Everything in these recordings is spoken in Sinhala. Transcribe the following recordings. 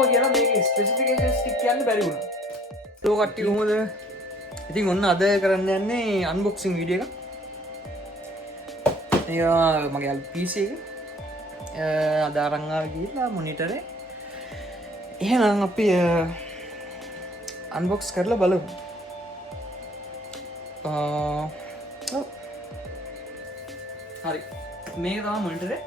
කොහොම කියලා මේකේ ස්පෙසිෆිකේෂන්ස් ටික කියන්න බැරි වුණා. තෝ කට්ටිය කොහොමද? ඉතින් ඔන්න අද කරන්න යන්නේ අන්බොක්සිං වීඩියෝ එකක්. ඒක මගේ PC එක. අද අරන් ආවා ගිහලා මොනිටරේ. එහෙනම් අපි අන්බොක්ස් කරලා බලමු. හරි මේක තමයි මොනිටරේ.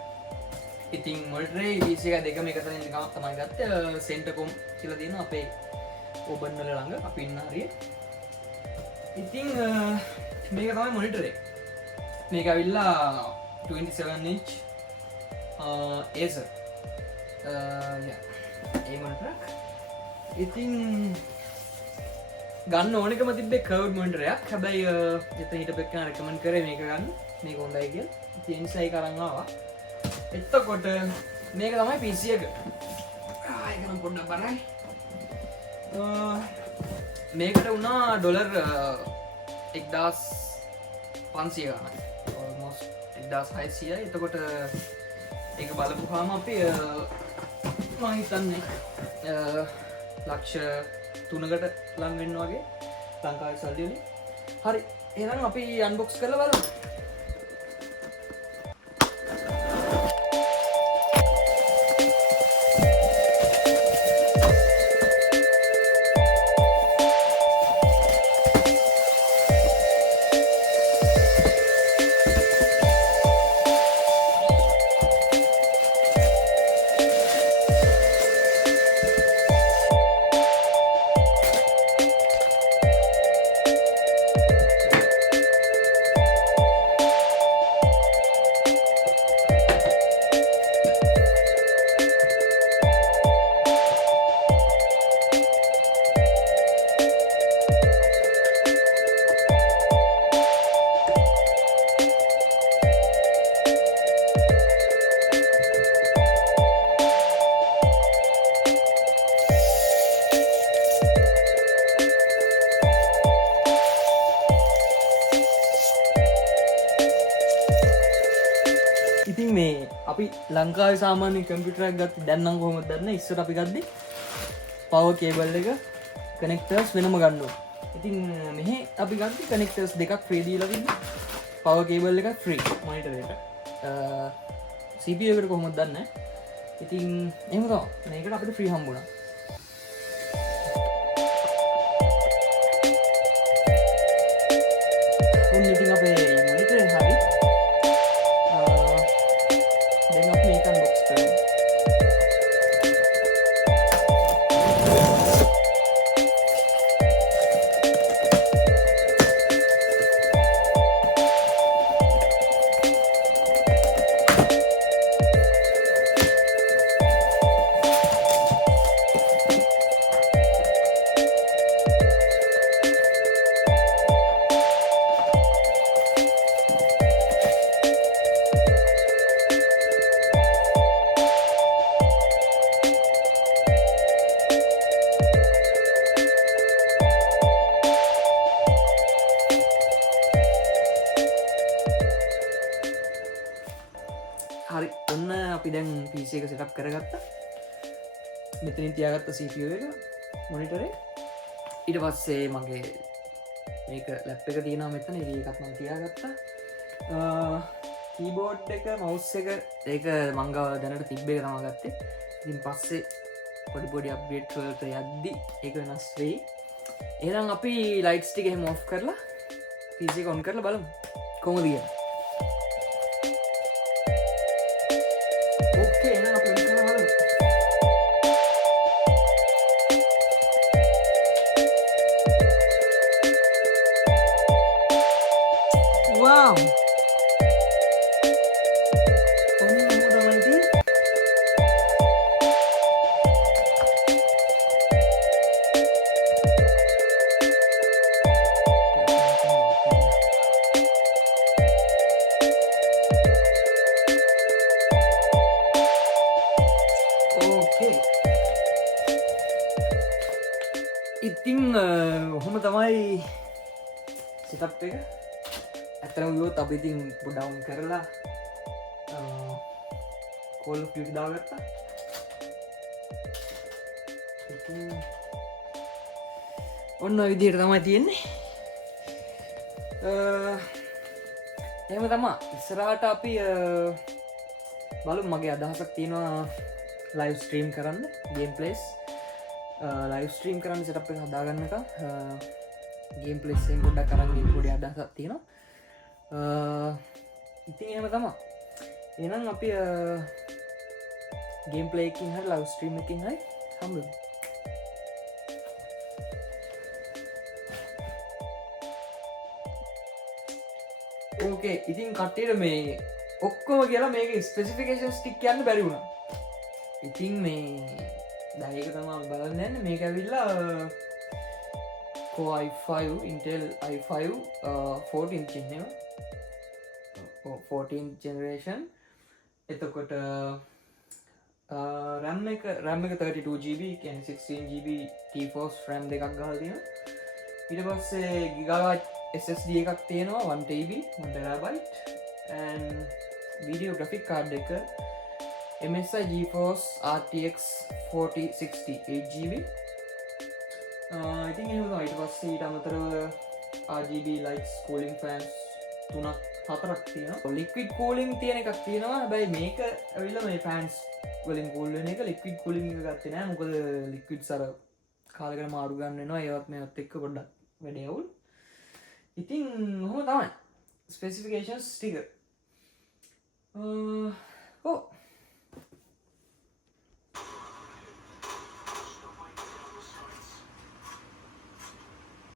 ඉතින් මොනිටරේ PC එක දෙකම එකට නිකන් තමයි ගත්තේ. සෙන්ටර්කොම් කියලා තියෙන අපේ ඕබන් වල ළඟ අපි ඉන්න හරිය. ඉතින් මේක තමයි මොනිටරේ. මේක ඇවිල්ලා 27 inch Acer ඒ මොනිටරයක්. ඉතින් ගන්න ඕනෙකම තිබ්බේ කර්ව්ඩ් මොනිටරයක්. හැබැයි එතන හිටපු එක්කන රෙකමන්ඩ් කරේ මේක ගන්න. මේක හොඳයි කියලා. ඉතින් ඒ නිසා ඒක අරන් ආවා. එතකොට මේක තමයි PC එක. ඒක නම් පොඩ්ඩක් බරයි. මේකට වුණා ඩොලර් 1500 ගණන්. almost 1600. එතකොට ඒක බලපුවාම අපි මම හිතන්නේ ලක්ෂ 3කට ලං වෙන්න වගේ ලංකාවේ සල්ලි වලින්. හරි එහෙනම් අපි අන්බොක්ස් කරලා බලමු. ඉතින් මේ අපි ලංකාවේ සාමාන්‍ය කම්පියුටරයක් ගත්තේ දැන් නම් කොහොමද දන්නේ? ඉස්සර අපි ගත්තේ පවර් කේබල් එක කනෙක්ටර්ස් වෙනම ගන්න ඕන. ඉතින් මෙහි අපි ගත්තේ කනෙක්ටර්ස් දෙකක් ෆ්‍රී දීලා තිබ්බා. පවර් කේබල් එකක් ෆ්‍රී මොනිටර් එකට. CPU එකට කොහොමද දන්නේ නැහැ. ඉතින් එහෙම තමයි. මේකට අපිට ෆ්‍රී හම්බුණා. ඔන්න ඉතින් අපේ මොනිටර් එක හරි. දැන් අපි මේක අන්බොක්ස් කරමු. හරි ඔන්න අපි දැන් PC එක සෙටප් කරගත්තා. මෙතනින් තියාගත්ත CPU එක මොනිටරේ. ඊට පස්සේ මගේ මේක ලැප් එක තියෙනවා මෙතන. ඒකත් මම තියාගත්තා. කීබෝඩ් එක මවුස් එක ඒක මං ගාව දැනට තිබ්බ එක තමයි ගත්තේ. ඉතින් පස්සේ පොඩි අප්ඩේට් වලට යද්දි ඒක වෙනස් වෙයි. එහෙනම් අපි ලයිට්ස් ටික එහෙම ඔෆ් කරලා PC එක ඔන් කරලා බලමු කොහොමද කියලා. Okay, now I'm gonna have it. Wow. ඉතිං ඔහොම තමයි සිතප් එක. ඇත්තම ගියොත් අපි ඉතින් ඩවුන් කරලා Call of Duty දාගත්තා. ඔන්න විදිහට තමයි තියෙන්නේ. එහෙම තමා ඉස්සරහට අපි බලමු. මගේ අදහසක් තියෙනවා ලයිව් ස්ට්‍රීම් කරන්න ගේම් ප්ලේස් ලයිව් ස්ට්‍රීම් කරන්න සෙටප් එක හදාගන්න එක ගේම් ප්ලේස් එකෙන් පොඩ්ඩක් අරන් ඉන්න පොඩි අදහසක් තියෙනවා. ඉතින් එහෙම තමා. එහෙනම් අපි ගේම් ප්ලේ එකකින් හරි ලයිව් ස්ට්‍රීම් එකකින් හරි හම්බෙමු. ඕකේ ඉතින් කට්ටියට මේ ඔක්කොම කියලා මේක ස්පෙසිෆිකේෂන්ස් ටික කියන්න බැරි වුණා. ඉතින් මේ දැන් ඒක තමයි බලන්න යන්නේ. මේක ඇවිල්ලා Core i5 Intel i5 14th gen එක 14th generation. එතකොට RAM එක 32GB කියන්නේ 16GB GeForce RAM දෙකක් ගහලා තියෙනවා. ඊට පස්සේ Gigabyte SSD එකක් තියෙනවා 1TB 1TB and video graphic card එක MSI GeForce RTX 4060 8GB. ඉතින් එහෙම තමයි. ඊට පස්සේ ඊට අමතරව RGB lights cooling fans 3-4ක් තියෙනවා. liquid cooling තියෙන එකක් තියෙනවා. හැබැයි මේක ඇවිල්ලා මේ fans වලින් cool වෙන එක liquid cooling එක ගත්තේ නෑ. මොකද liquids අර කාලෙකට මාරු ගන්න වෙනවා. ඒවත් මේවත් එක්ක පොඩ්ඩක් වැඩි අවුල්. ඉතින් ඔහොම තමයි ස්පෙසිෆිකේෂන්ස් ටික. ඔව්